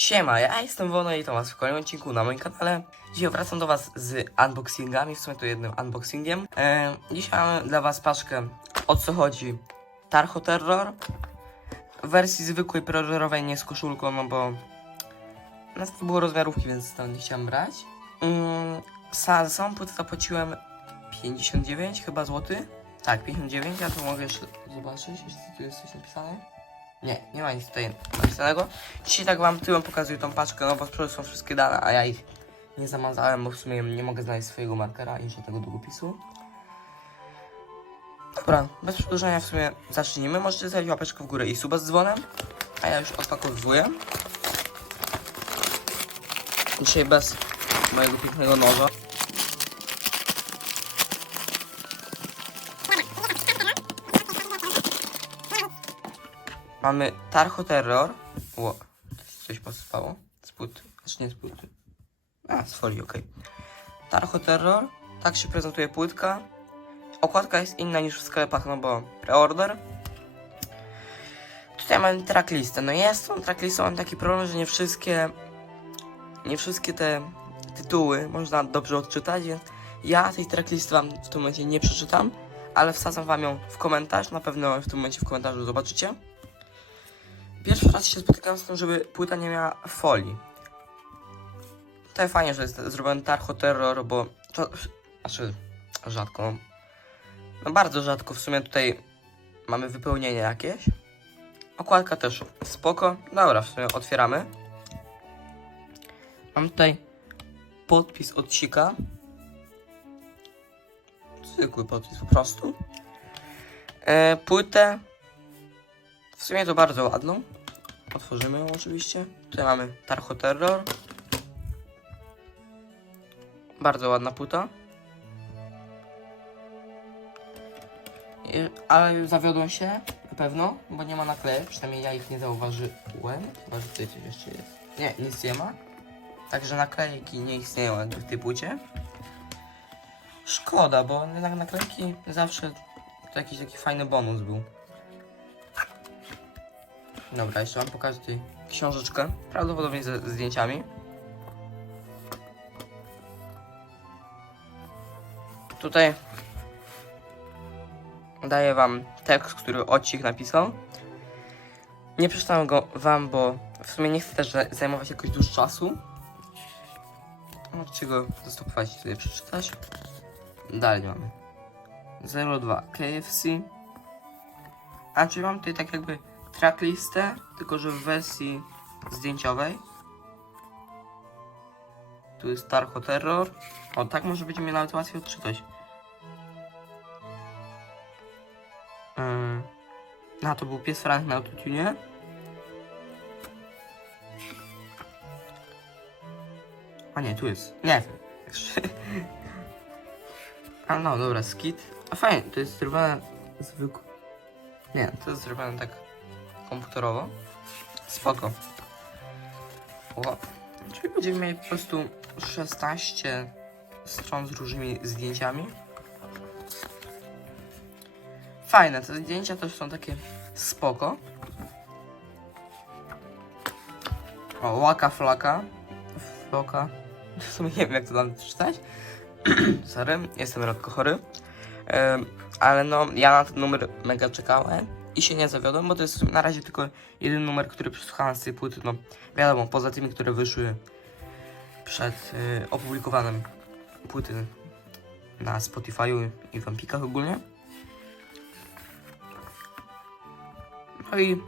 Siema, ja jestem Wono i to was w kolejnym odcinku na moim kanale. Dzisiaj wracam do was z unboxingami, w sumie to jednym unboxingiem. E, dzisiaj mamy dla was paczkę o co chodzi Tarcho Terror. W wersji zwykłej preorderowej nie z koszulką, no bo nas nie było rozmiarówki, więc tam nie chciałem brać. Mm, za samą płytę zapłaciłem 59 chyba złoty. Tak, 59, ja tu mogę jeszcze zobaczyć, jeśli tu jest coś napisane. Nie, nie ma nic tutaj napisanego. Dzisiaj tak wam tyłem pokazuję tą paczkę, no bo z przodu są wszystkie dane, a ja ich nie zamazałem, bo w sumie nie mogę znaleźć swojego markera i jeszcze tego długopisu. Dobra, bez przedłużenia w sumie zacznijmy. Możecie zostawić łapeczkę w górę i suba z dzwonem, a ja już odpakowuję. Dzisiaj bez mojego pięknego noża. Mamy Tarcho Terror. Ło, coś posypało. Z płyty. Znaczy nie z płyty. A, z folii, okej. Tarcho Terror. Tak się prezentuje płytka. Okładka jest inna niż w sklepach, no bo preorder. Tutaj mamy tracklistę. No jest tą tracklistą, mam taki problem, że nie wszystkie nie wszystkie te tytuły można dobrze odczytać, więc ja tej tracklisty wam w tym momencie nie przeczytam, ale wsadzam wam ją w komentarz, na pewno w tym momencie w komentarzu zobaczycie. Pierwszy raz się spotykam z tym, żeby płyta nie miała folii. To fajnie, że jest zrobiony Tarcho Terror, bo znaczy rzadko, no bardzo rzadko w sumie tutaj mamy wypełnienie jakieś. Okładka też spoko. Dobra, w sumie otwieramy. Mam tutaj podpis od Sika. Zwykły podpis po prostu. E, płytę. W sumie to bardzo ładną. Otworzymy ją oczywiście. Tutaj mamy Tarcho Terror. Bardzo ładna płyta. I- Ale zawiodłem się na pewno, bo nie ma naklejek, przynajmniej ja ich nie zauważyłem. Chyba, że tutaj coś jeszcze jest. Nie, nic nie ma. Także naklejki nie istnieją jakby w tej płycie. Szkoda, bo jednak naklejki zawsze to jakiś taki fajny bonus był. Dobra, jeszcze wam pokażę tutaj książeczkę, prawdopodobnie ze zdjęciami. Tutaj daję wam tekst, który Ocik napisał. Nie przeczytam go wam, bo w sumie nie chcę też za- zajmować jakoś dużo czasu. Możecie go zastopować sobie przeczytać. Dalej mamy 02 KFC. A czyli mam tutaj tak jakby tracklistę, tylko że w wersji zdjęciowej. Tu jest Tarcho Terror. O, tak może będzie mi nawet łatwiej odczytać. Yy. A, to był pies Frank na autotune. A nie, tu jest. Nie. A no, dobra, skit. A fajnie, to jest zrobione zwykło. Nie, to jest zrobione tak komputerowo. Spoko. O. Czyli będziemy mieli po prostu 16 stron z różnymi zdjęciami. Fajne, te zdjęcia też są takie spoko. O, łaka flaka. Floka. W sumie nie wiem jak to tam przeczytać. Sorry, jestem lekko chory. Em, ale no, ja na ten numer mega czekałem i się nie zawiodłem, bo to jest na razie tylko jeden numer, który przesłuchałem z tej płyty. No, wiadomo, poza tymi, które wyszły przed y, opublikowaniem płyty na Spotify'u i w Empikach ogólnie. No i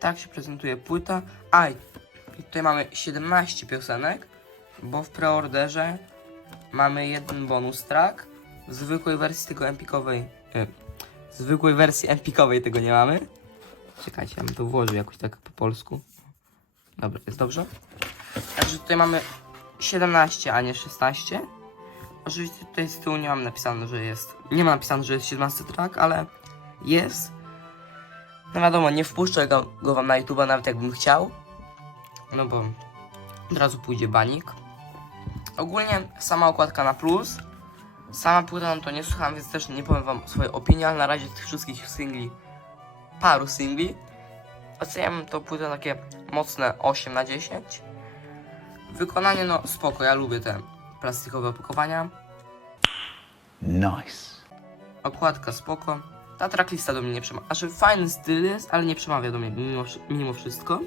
tak się prezentuje płyta. A, i tutaj mamy 17 piosenek, bo w preorderze mamy jeden bonus track. W zwykłej wersji tego empikowej. E, zwykłej wersji empikowej tego nie mamy. Czekajcie, ja bym to włożył jakoś tak po polsku. Dobra, jest dobrze. Także tutaj mamy 17, a nie 16. Oczywiście tutaj z tyłu nie mam napisane, że jest. Nie ma napisane, że jest 17 track, ale jest. No wiadomo, nie wpuszczę go, go wam na YouTube'a nawet jakbym chciał. No bo od razu pójdzie banik. Ogólnie sama okładka na plus. Sama płyta no to nie słucham, więc też nie powiem wam swojej opinii, ale na razie tych wszystkich singli, paru singli, oceniam tą płytę takie mocne 8 na 10. Wykonanie no spoko, ja lubię te plastikowe opakowania. Nice. Okładka spoko. Ta tracklista do mnie nie przemawia. Znaczy fajny styl jest, ale nie przemawia do mnie mimo, mimo wszystko.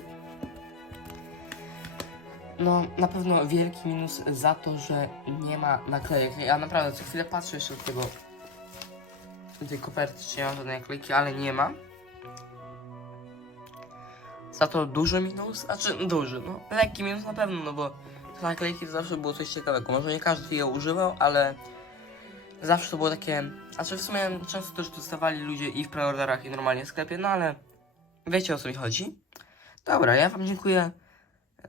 No, na pewno wielki minus za to, że nie ma naklejek. Ja naprawdę co chwilę patrzę jeszcze do tego do tej koperty, czy nie ma żadnej naklejki, ale nie ma. Za to duży minus, znaczy duży, no lekki minus na pewno, no bo te naklejki to zawsze było coś ciekawego. Może nie każdy je używał, ale zawsze to było takie. Znaczy w sumie często też dostawali ludzie i w preorderach i normalnie w sklepie, no ale wiecie o co mi chodzi. Dobra, ja wam dziękuję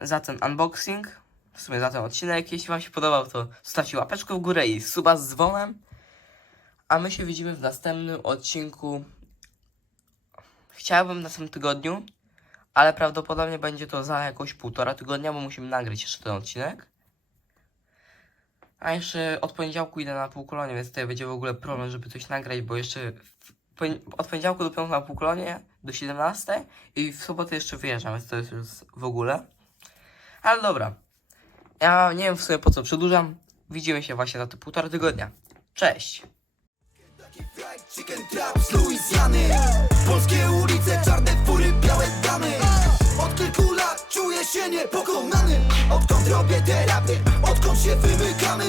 za ten unboxing, w sumie za ten odcinek. Jeśli wam się podobał, to zostawcie łapeczkę w górę i suba z dzwonem. A my się widzimy w następnym odcinku. Chciałbym w następnym tygodniu, ale prawdopodobnie będzie to za jakoś półtora tygodnia, bo musimy nagrać jeszcze ten odcinek. A jeszcze od poniedziałku idę na półkolonie, więc tutaj będzie w ogóle problem, żeby coś nagrać, bo jeszcze od poniedziałku do piątku na półkolonie do 17 i w sobotę jeszcze wyjeżdżam, więc to jest już w ogóle. Ale dobra. Ja nie wiem w sumie po co przedłużam. Widzimy się właśnie za te półtora tygodnia. Cześć! Polskie ulice, czarne fury, białe damy Od kilku lat czuję się niepokonany Odkąd robię te rapy, odkąd się wymykamy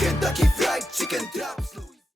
Kentucky Fried Chicken